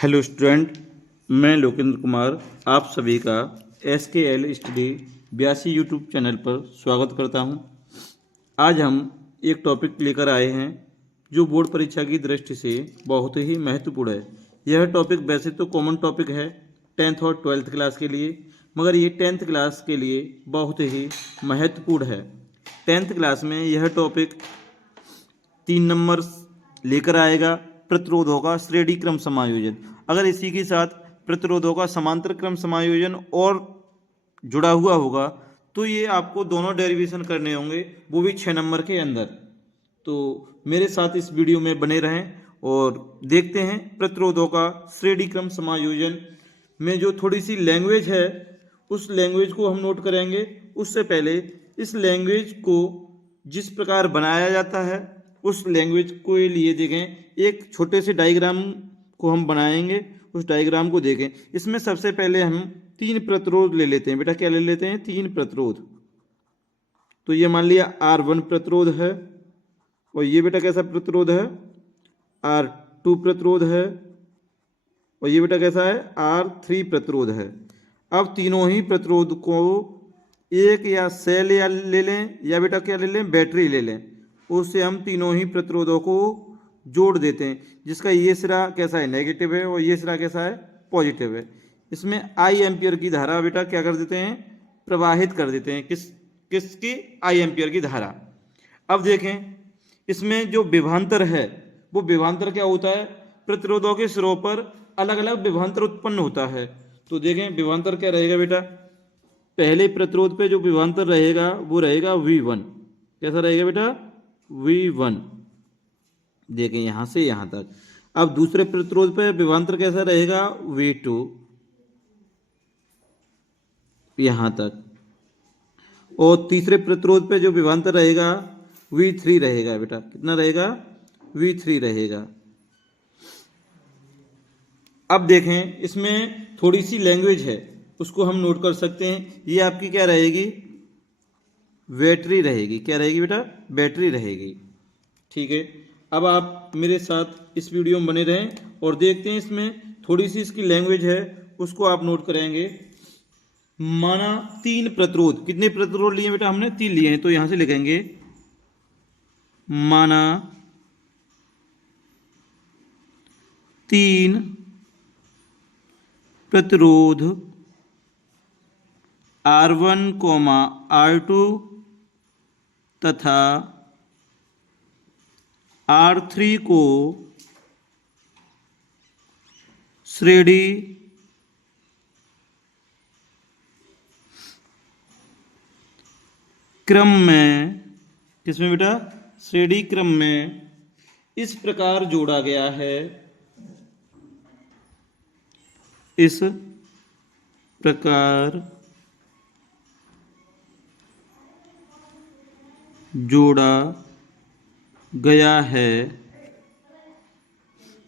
Hello student, मैं लोकेंद्र कुमार आप सभी का SKL स्टडी 82 यूट्यूब चैनल पर स्वागत करता हूं। आज हम एक टॉपिक लेकर आए हैं जो बोर्ड परीक्षा की दृष्टि से बहुत ही महत्वपूर्ण है। यह टॉपिक वैसे तो कॉमन टॉपिक है 10th और 12th क्लास के लिए, मगर ये 10th क्लास के लिए बहुत ही महत्वपूर्ण है। 10th क्लास में यह टॉपिक 3 नंबर लेकर आएगा, प्रतिरोधों का श्रेणी क्रम समायोजन। अगर इसी के साथ प्रतिरोधों का समांतर क्रम समायोजन और जुड़ा हुआ होगा तो ये आपको दोनों डेरिवेशन करने होंगे, वो भी 6 नंबर के अंदर। तो मेरे साथ इस वीडियो में बने रहें और देखते हैं प्रतिरोधों का श्रेणी क्रम समायोजन में जो थोड़ी सी लैंग्वेज है उस लैंग्वेज को हम नोट करेंगे। उससे पहले इस लैंग्वेज को जिस प्रकार बनाया जाता है उस लैंग्वेज को लिए देखें। एक छोटे से डायग्राम को हम बनाएंगे, उस डायग्राम को देखें। इसमें सबसे पहले हम 3 प्रतिरोध ले लेते हैं। बेटा क्या ले लेते हैं? 3 प्रतिरोध। तो ये मान लिया R1 प्रतिरोध है और ये बेटा कैसा प्रतिरोध है? R2 प्रतिरोध है और ये बेटा कैसा है? R3 प्रतिरोध है। अब तीनों ही प्रतिरोध को एक या सेल या ले लें या बेटा क्या ले लें? बैटरी ले लें। उससे हम तीनों ही प्रतिरोधों को जोड़ देते हैं, जिसका ये सिरा कैसा है? नेगेटिव है और ये सिरा कैसा है? पॉजिटिव है। इसमें I एम्पियर की धारा बेटा क्या कर देते हैं? प्रवाहित कर देते हैं। किसकी? I एम्पियर की धारा। अब देखें इसमें जो विभवांतर है वो विभवांतर क्या होता है? प्रतिरोधों के सिरों पर अलग अलग विभवांतर उत्पन्न होता है। तो देखें विभवांतर क्या रहेगा बेटा? पहले प्रतिरोध पे जो विभवांतर रहेगा वो रहेगा V1। कैसा रहेगा बेटा? V1। देखें यहां से यहां तक। अब दूसरे प्रतिरोध पे विभवांतर कैसा रहेगा? V2 यहां तक। और तीसरे प्रतिरोध पे जो विभवांतर रहेगा V3 रहेगा। बेटा कितना रहेगा? V3 रहेगा। अब देखें इसमें थोड़ी सी लैंग्वेज है, उसको हम नोट कर सकते हैं। ये आपकी क्या रहेगी? बैटरी रहेगी। क्या रहेगी बेटा? बैटरी रहेगी। ठीक है। अब आप मेरे साथ इस वीडियो में बने रहें और देखते हैं इसमें थोड़ी सी इसकी लैंग्वेज है, उसको आप नोट करेंगे। माना 3 प्रतिरोध। कितने प्रतिरोध लिए बेटा हमने? 3 लिए हैं। तो यहां से लिखेंगे माना 3 प्रतिरोध R1, R2 तथा R3 को श्रेणी क्रम में, किसमें बेटा? श्रेणी क्रम में इस प्रकार जोड़ा गया है, इस प्रकार जोड़ा गया है।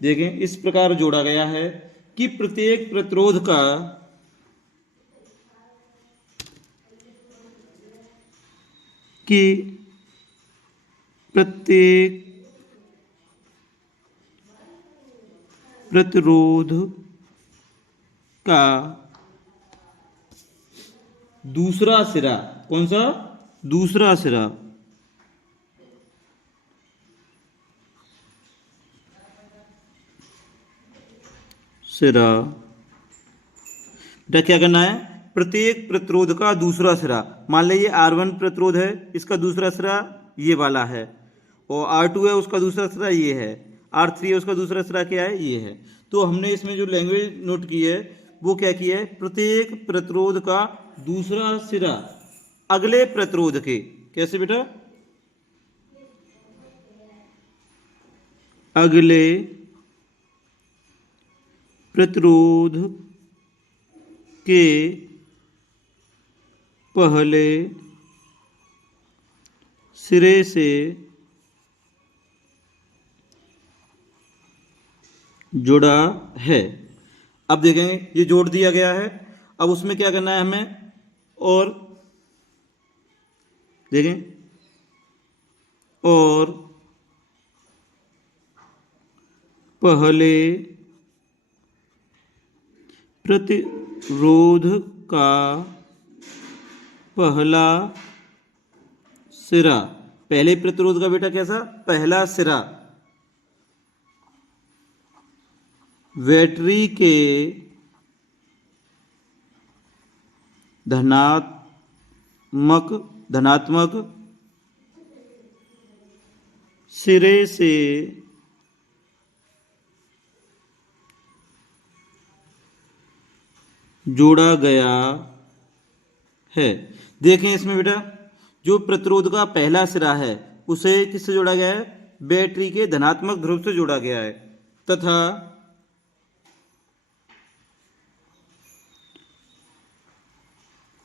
देखें इस प्रकार जोड़ा गया है कि प्रत्येक प्रतिरोध का प्रत्येक प्रतिरोध का दूसरा सिरा, कौन सा? दूसरा सिरा बेटा क्या करना है? प्रत्येक प्रतिरोध का दूसरा सिरा। मान लीजिए R1 प्रतिरोध है, इसका दूसरा सिरा ये वाला है, और R2 है उसका दूसरा सिरा ये है, R3 है उसका दूसरा सिरा क्या है? ये है। तो हमने इसमें जो लैंग्वेज नोट की है वो क्या की है? प्रत्येक प्रतिरोध का दूसरा सिरा अगले प्रतिरोध के, कैसे बेटा? अगले प्रतिरोध के पहले सिरे से जुड़ा है। अब देखेंगे ये जोड़ दिया गया है। अब उसमें क्या करना है हमें? और देखें और पहले प्रतिरोध का पहला सिरा, पहले प्रतिरोध का बेटा कैसा, पहला सिरा बैटरी के धनात्मक सिरे से जोड़ा गया है। देखें इसमें बेटा, जो प्रतिरोध का पहला सिरा है उसे किससे जोड़ा गया है, बैटरी के धनात्मक ध्रुव से जोड़ा गया है, तथा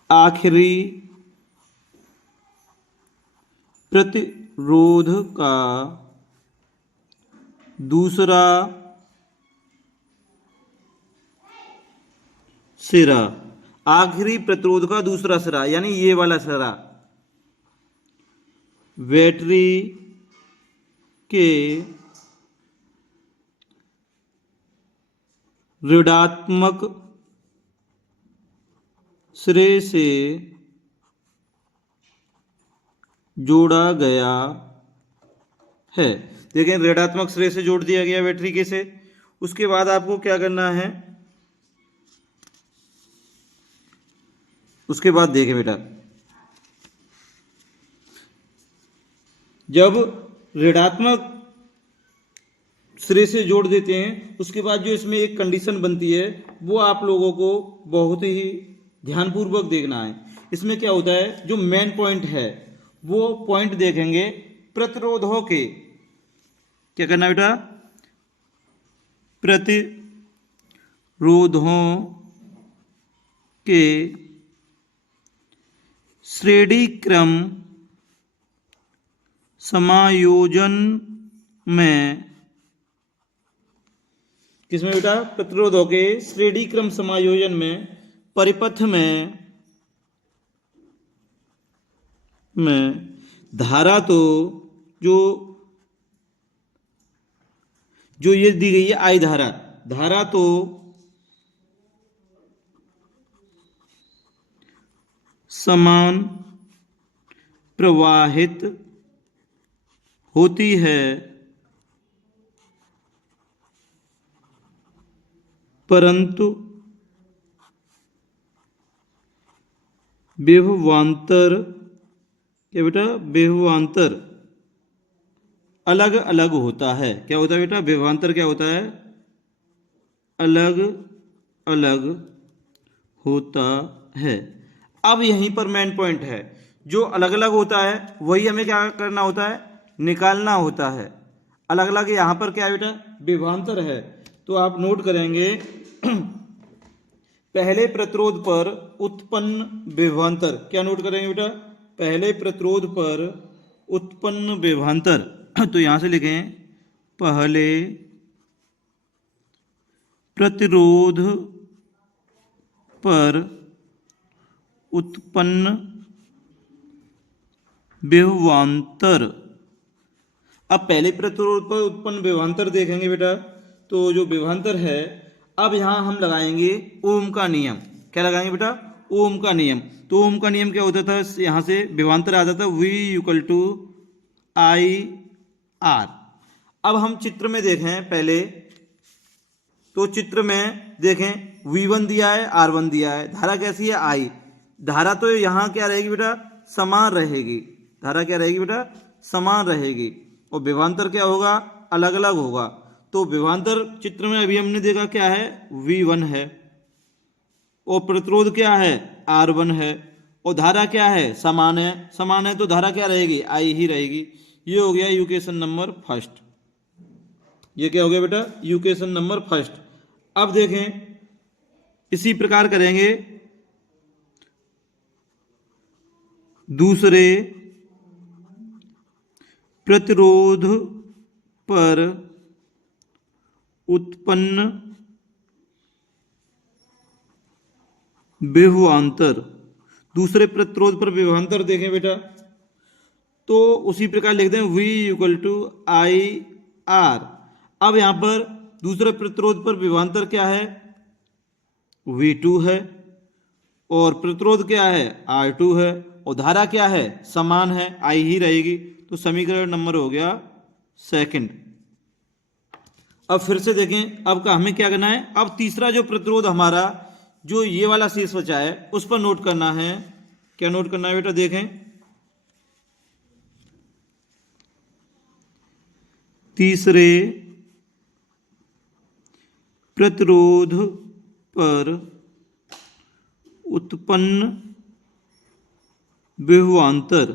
आखिरी प्रतिरोध का दूसरा सिरा, आखिरी प्रतिरोध का दूसरा सिरा यानी ये वाला सिरा बैटरी के ऋणात्मक सिरे से जोड़ा गया है। देखें, ऋणात्मक सिरे से जोड़ दिया गया बैटरी के से। उसके बाद आपको क्या करना है, उसके बाद देखें बेटा, जब ऋणात्मक सिरे से जोड़ देते हैं उसके बाद जो इसमें एक कंडीशन बनती है वो आप लोगों को बहुत ही ध्यानपूर्वक देखना है। इसमें क्या होता है, जो मेन पॉइंट है वो पॉइंट देखेंगे प्रतिरोधों के, क्या करना बेटा, प्रतिरोधों के श्रेणी क्रम समायोजन में, किसमें बेटा, प्रतिरोधों के श्रेणी क्रम समायोजन में परिपथ में धारा तो जो ये दी गई है आई धारा तो समान प्रवाहित होती है, परंतु विभवांतर, क्या बेटा, विभवांतर अलग अलग होता है। क्या होता है बेटा, विभवांतर क्या होता है, अलग अलग होता है। अब यहीं पर मेन पॉइंट है, जो अलग अलग होता है वही हमें क्या करना होता है, निकालना होता है। अलग अलग यहाँ पर क्या है बेटा, विभवांतर है। तो आप नोट करेंगे पहले प्रतिरोध पर उत्पन्न विभवांतर, क्या नोट करेंगे बेटा, पहले प्रतिरोध पर उत्पन्न विभवांतर। तो यहां से लिखें, पहले प्रतिरोध पर उत्पन्न विभवांतर। अब पहले प्रतिरोध पर उत्पन्न विभवांतर देखेंगे बेटा, तो जो विभवांतर है, अब यहां हम लगाएंगे ओम का नियम। क्या लगाएंगे बेटा, ओम का नियम। तो ओम का नियम क्या होता था, यहां से विभवांतर आता था V = IR। अब हम चित्र में देखें पहले, तो चित्र में देखें V1 दिया है, R1 दिया है, धारा कैसी है, I। धारा तो यहां क्या रहेगी बेटा, समान रहेगी। धारा क्या रहेगी बेटा, समान रहेगी। और विभवांतर क्या होगा, अलग अलग होगा। तो विभवांतर चित्र में अभी हमने देखा क्या है, V1 है, और प्रतिरोध क्या है, R1 है, और धारा क्या है, समान है। समान है तो धारा क्या रहेगी, I ही रहेगी। ये हो गया इक्वेशन नंबर फर्स्ट। ये क्या हो गया बेटा, इक्वेशन नंबर फर्स्ट। अब देखें, इसी प्रकार करेंगे दूसरे प्रतिरोध पर उत्पन्न विभवांतर। दूसरे प्रतिरोध पर विभवांतर देखें बेटा, तो उसी प्रकार लिख दें V = IR। अब यहां पर दूसरे प्रतिरोध पर विभवांतर क्या है, V2 है, और प्रतिरोध क्या है R2 है, और धारा क्या है समान है, I ही रहेगी। तो समीकरण नंबर हो गया सेकंड। अब फिर से देखें, अब का हमें क्या करना है, अब तीसरा जो प्रतिरोध हमारा जो ये वाला शेष बचा है उस पर नोट करना है। क्या नोट करना है बेटा, देखें तीसरे प्रतिरोध पर उत्पन्न विभवांतर,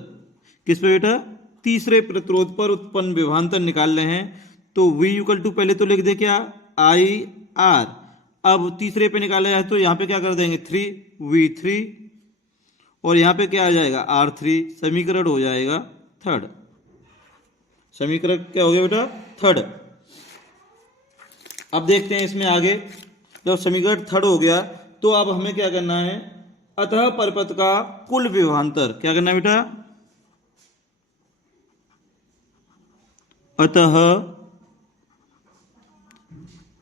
किस पे बेटा, तीसरे प्रतिरोध पर उत्पन्न विभवांतर निकाल रहे हैं। तो V इक्वल टू पहले तो लिख दे क्या I R, अब तीसरे पे निकाला है तो यहाँ पे क्या कर देंगे 3V3, और यहाँ पे क्या आ जाएगा R3, समीकरण हो जाएगा थर्ड। समीकरण क्या हो गया बेटा थर्ड। अब देखते हैं इसमें आगे, जब समीकरण थर्ड हो गया तो अब हमें क्या करना है, अतः परिपथ का कुल विभवांतर, क्या करना है बेटा, अतः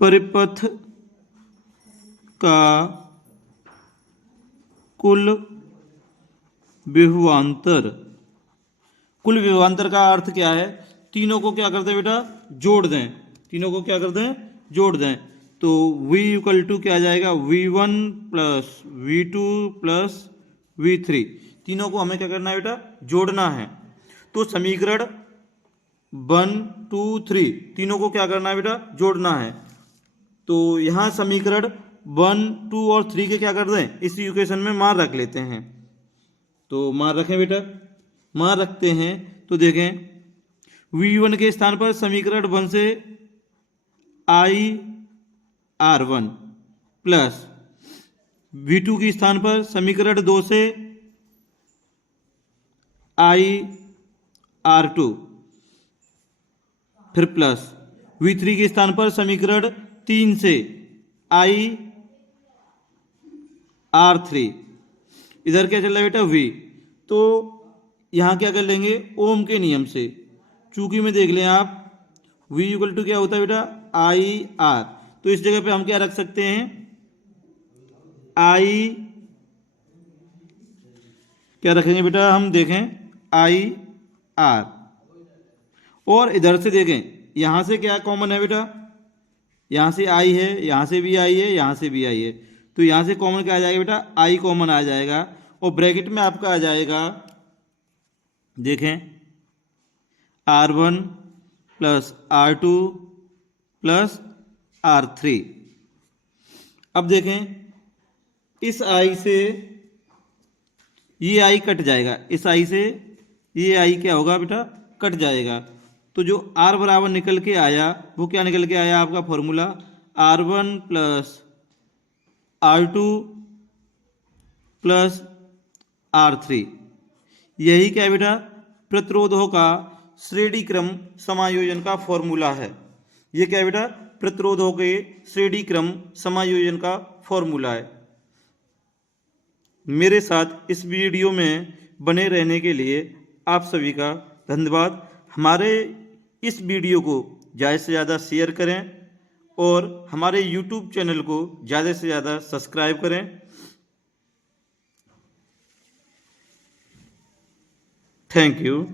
परिपथ का कुल विभवांतर, कुल विभवांतर का अर्थ क्या है, तीनों को क्या करते हैं बेटा जोड़ दें, तीनों को क्या कर दें जोड़ दें। तो V इक्वल टू क्या आ जाएगा V1 plus V2 plus V3, तीनों को हमें क्या करना है बेटा जोड़ना है। तो समीकरण 1 2 3 तीनों को क्या करना है बेटा जोड़ना है। तो यहाँ समीकरण 1 2 और 3 के क्या कर दें, इस इक्वेशन में मान रख लेते हैं। तो मान रखें बेटा, मान रखते हैं तो देखें V1 के स्थान पर समीकरण 1 से IR1 प्लस V2 के स्थान पर समीकरण 2 से IR2, फिर प्लस V3 के स्थान पर समीकरण 3 से IR3, इधर क्या चल रहा है बेटा V। तो यहाँ क्या कर लेंगे ओम के नियम से, चूंकि में देख लें आप V इक्वल टू क्या होता है बेटा IR, तो इस जगह पे हम क्या रख सकते हैं I, क्या रखेंगे बेटा हम देखें IR, और इधर से देखें यहां से क्या कॉमन है बेटा, यहां से I है, यहां से भी I है, यहां से भी I है, तो यहां से कॉमन क्या आ जाएगा बेटा I कॉमन आ जाएगा, और ब्रैकेट में आपका आ जाएगा देखें R1 plus R2 plus R3। अब देखें इस I से ये I कट जाएगा, इस I से ये I क्या होगा बेटा कट जाएगा। तो जो R बराबर निकल के आया वो क्या निकल के आया आपका formula R1 plus R2 plus R3, यही क्या है बेटा प्रतिरोधों का श्रेणी क्रम समायोजन का फॉर्मूला है। ये क्या है बेटा प्रतिरोधों के श्रेणी क्रम समायोजन का फॉर्मूला है। मेरे साथ इस वीडियो में बने रहने के लिए आप सभी का धन्यवाद। हमारे इस वीडियो को ज़्यादा से ज़्यादा शेयर करें और हमारे YouTube चैनल को ज़्यादा से ज़्यादा सब्सक्राइब करें। Thank you.